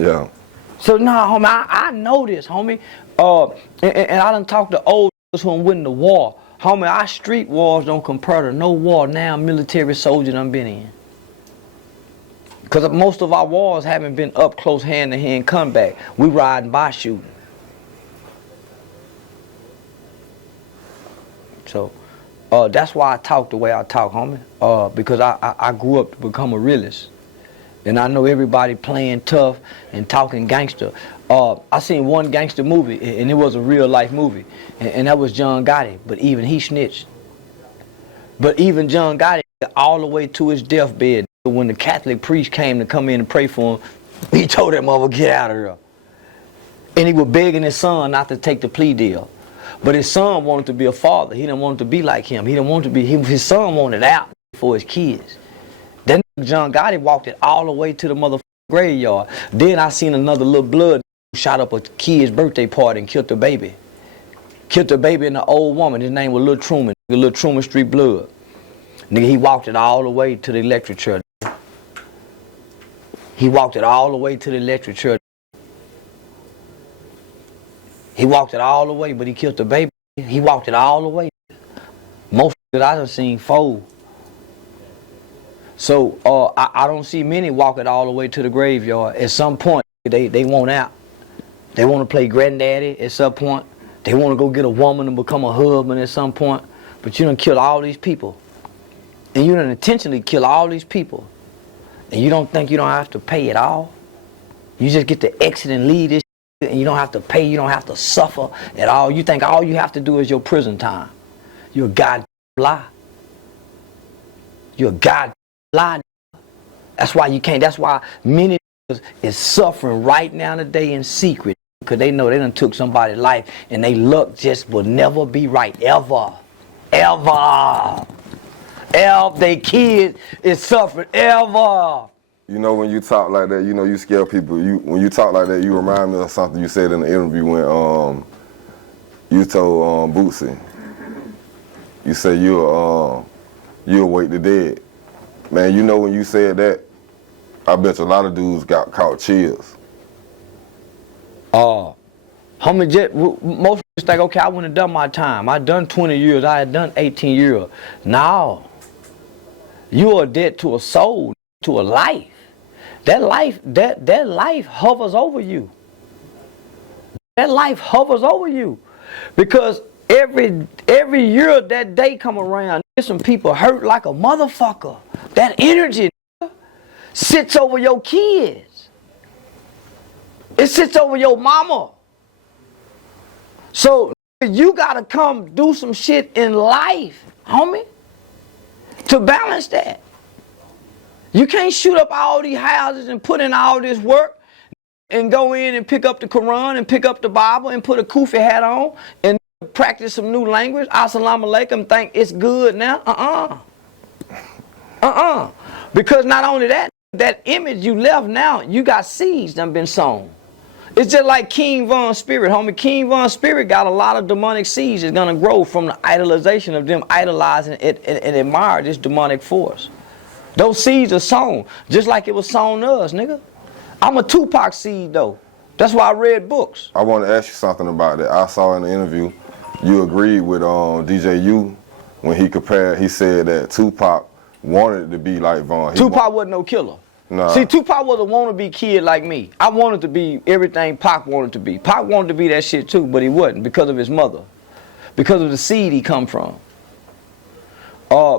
Yeah. So nah, homie, I know this, homie. And I done talked to old who went in the war. Homie, our street wars don't compare to no war now military soldier done been in. Because most of our wars haven't been up close hand-to-hand combat. We riding by shooting. So that's why I talk the way I talk, homie. Because I grew up to become a realist. And I know everybody playing tough and talking gangster. I seen one gangster movie, and it was a real life movie. And that was John Gotti. But even he snitched. But even John Gotti, all the way to his deathbed, when the Catholic priest came to come in and pray for him, he told that mother, get out of here. And he was begging his son not to take the plea deal. But his son wanted to be a father. He didn't want to be like him. He didn't want to be, his son wanted out for his kids. Then John Gotti walked it all the way to the motherfucking graveyard. Then I seen another little blood shot up a kid's birthday party and killed the baby. Killed the baby and the old woman. His name was Lil Truman. Lil Truman Street Blood. Nigga, he walked it all the way to the electric chair. He walked it all the way to the electric chair. He walked it all the way, but he killed the baby. He walked it all the way. Most that I done seen fold. So I don't see many walk it all the way to the graveyard. At some point, they want out. They want to play granddaddy at some point. They want to go get a woman and become a husband at some point. But you done kill all these people. And you done intentionally kill all these people. And you don't think you don't have to pay at all? You just get to exit and leave this shit, and you don't have to pay, you don't have to suffer at all. You think all you have to do is your prison time. You're a goddamn lie. You're a goddamn lie. That's why you can't, that's why many is suffering right now today in secret. Because they know they done took somebody's life and they luck just will never be right. Ever. Ever. They kids is suffering ever. You know, when you talk like that, you know you scare people. When you talk like that, you remind me of something you said in the interview when you told Bootsy. You say you'll wake the dead. Man, you know when you said that, I bet you a lot of dudes got caught chills. Homie, most people think, okay, I wouldn't have done my time. I done 20 years, I had done 18 years. Now, you are dead to a soul, to a life. That life hovers over you. That life hovers over you. Because every year that day come around, there's some people hurt like a motherfucker. That energy sits over your kids. It sits over your mama. So you gotta come do some shit in life, homie, to balance that. You can't shoot up all these houses and put in all this work and go in and pick up the Quran and pick up the Bible and put a kufi hat on and practice some new language. Assalamu alaikum, think it's good now. Because not only that, that image you left now, you got seeds that have been sown. It's just like King Von's spirit, homie. King Von's spirit got a lot of demonic seeds that's gonna grow from the idolization of them idolizing it and admire this demonic force. Those seeds are sown, just like it was sown to us, nigga. I'm a Tupac seed, though. That's why I read books. I want to ask you something about that. I saw in the interview, you agreed with DJ U when he said that Tupac wanted to be like Von. Tupac wasn't no killer. Nah. See, Tupac was a wannabe kid like me. I wanted to be everything Pac wanted to be. Pac wanted to be that shit too, but he wasn't because of his mother. Because of the seed he come from.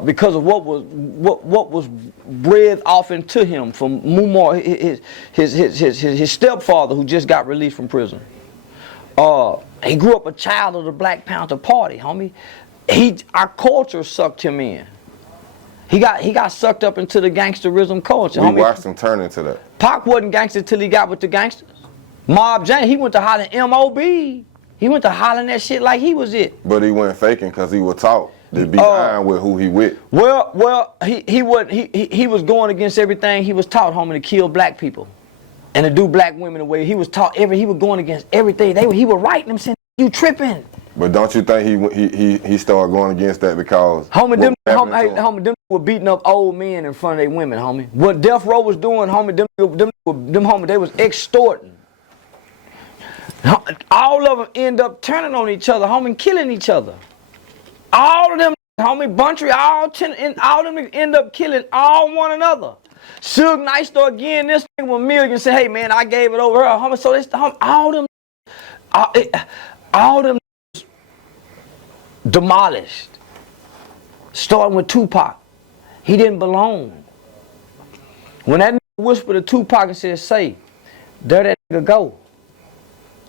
Because of what was bred off into him from Mumar, his stepfather who just got released from prison. He grew up a child of the Black Panther Party, homie. Our culture sucked him in. He got sucked up into the gangsterism culture. We watched him turn into that. Pac wasn't gangster till he got with the gangsters. Mob James, he went to hollering M.O.B. He went to hollering that shit like he was it. But he went faking because he was taught to be iron with who he with. Well, he was going against everything he was taught, homie, to kill black people and to do black women the way he was taught. He was going against everything. He was writing them saying, "You tripping." But don't you think he started going against that because homie, them were beating up old men in front of their women, homie. What Death Row was doing, homie, them homie, they was extorting. All of them end up turning on each other, homie, and killing each other. All of them, homie, Buntry, all of them end up killing all one another. Suge Knight store again, this nigga with millions say, hey man, I gave it over her, homie. So this, all them demolished. Starting with Tupac. He didn't belong. When that nigga whispered to Tupac and said, say, there that nigga go.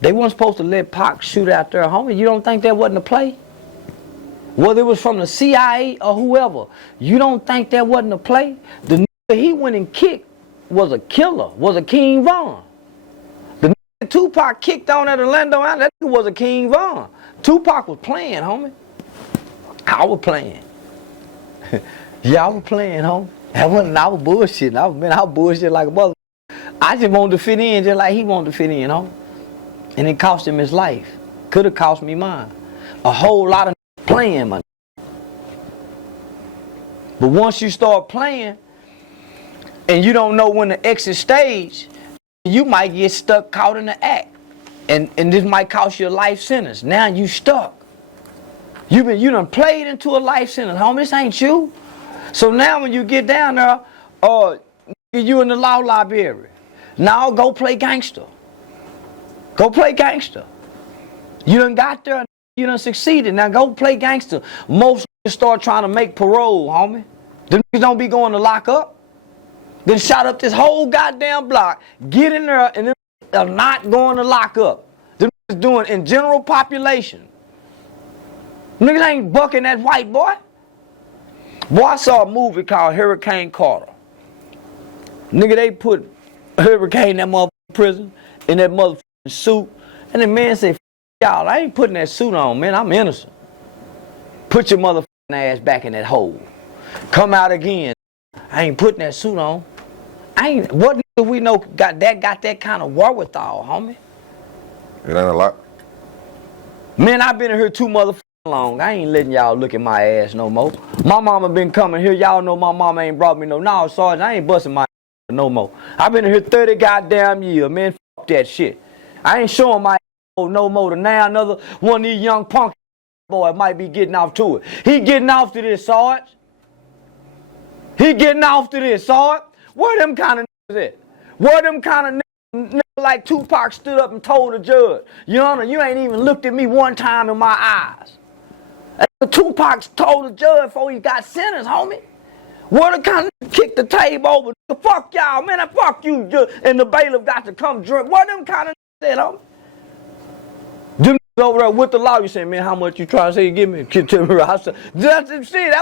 They weren't supposed to let Pac shoot out there, homie. You don't think that wasn't a play? Whether it was from the CIA or whoever, you don't think that wasn't a play? The nigga he went and kicked was a killer, was a King Von. The nigga Tupac kicked on at Orlando Island, that nigga was a King Von. Tupac was playing, homie. I was playing. Yeah, I was playing, homie. I was bullshitting. I was bullshitting like a mother. I just wanted to fit in just like he wanted to fit in, homie. And it cost him his life. Could have cost me mine. A whole lot of playing, man. But once you start playing, and you don't know when to exit stage, you might get stuck caught in the act. And this might cost you a life sentence. Now you stuck. You done played into a life sentence, homie. This ain't you. So now when you get down there, you in the law library. Now go play gangster. Go play gangster. You done got there, you done succeeded. Now go play gangster. Most start trying to make parole, homie. Them niggas don't be going to lock up. Then shot up this whole goddamn block. Get in there and them are not going to lock up. Them niggas doing in general population. Niggas ain't bucking that white boy. Boy, I saw a movie called Hurricane Carter. Nigga, they put Hurricane in that motherfucking prison, in that motherfucking suit. And the man said, y'all, I ain't putting that suit on, man. I'm innocent. Put your motherfucking ass back in that hole. Come out again. I ain't putting that suit on. What nigga we know got that kind of wherewithal, homie? It ain't a lot. Man, I've been in here too motherfucking long. I ain't letting y'all look at my ass no more. My mama been coming here. Y'all know my mama ain't brought me no. No, Sergeant, I ain't busting my ass no more. I've been in here 30 goddamn years, man. Fuck that shit. I ain't showing my ass no more. Now another one of these young punk boys might be getting off to it. He getting off to this, Sergeant. He getting off to this, Sergeant. Where them kind of niggas at? Where them kind of niggas like Tupac stood up and told the judge, Your Honor, you ain't even looked at me one time in my eyes. Tupac told the judge before he got sentenced, homie. Where the kind of kick the table over? Fuck y'all, man. Fuck you, and the bailiff got to come drink. Where them kind of said, homie? Them over there with the law, you say, man, how much you trying to say? Give me, tell me. I said, that's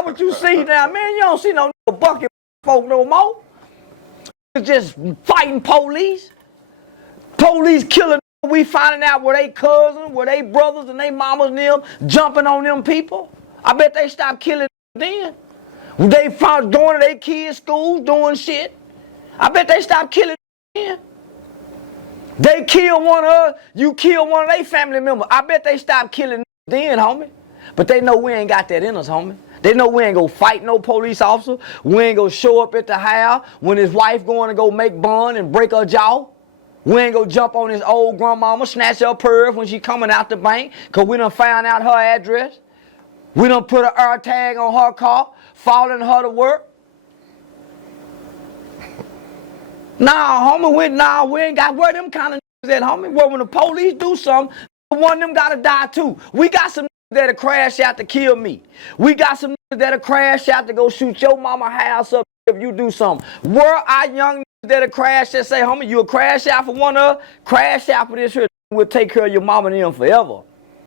what you see now, man. You don't see no bucket folk no more. It's just fighting police. Police killing. We finding out where they cousins, where they brothers and they mamas and them jumping on them people. I bet they stopped killing then. They found going to their kids' schools doing shit. I bet they stopped killing then. They kill one of us, you kill one of their family members. I bet they stopped killing then, homie. But they know we ain't got that in us, homie. They know we ain't gonna fight no police officer. We ain't gonna show up at the house when his wife going to go make bond and break her jaw. We ain't gonna jump on his old grandmama, snatch her purse when she coming out the bank, cause we done found out her address. We done put an air tag on her car, following her to work. Nah, homie, we ain't got where them kind of niggas at, homie. Where when the police do something, one of them gotta die too. We got some niggas that'll crash out to kill me. We got some niggas that'll crash out to go shoot your mama house up if you do something. Where our young that'll crash that say, homie, you'll crash out for one of us, crash out for this here. We'll take care of your mama and them forever.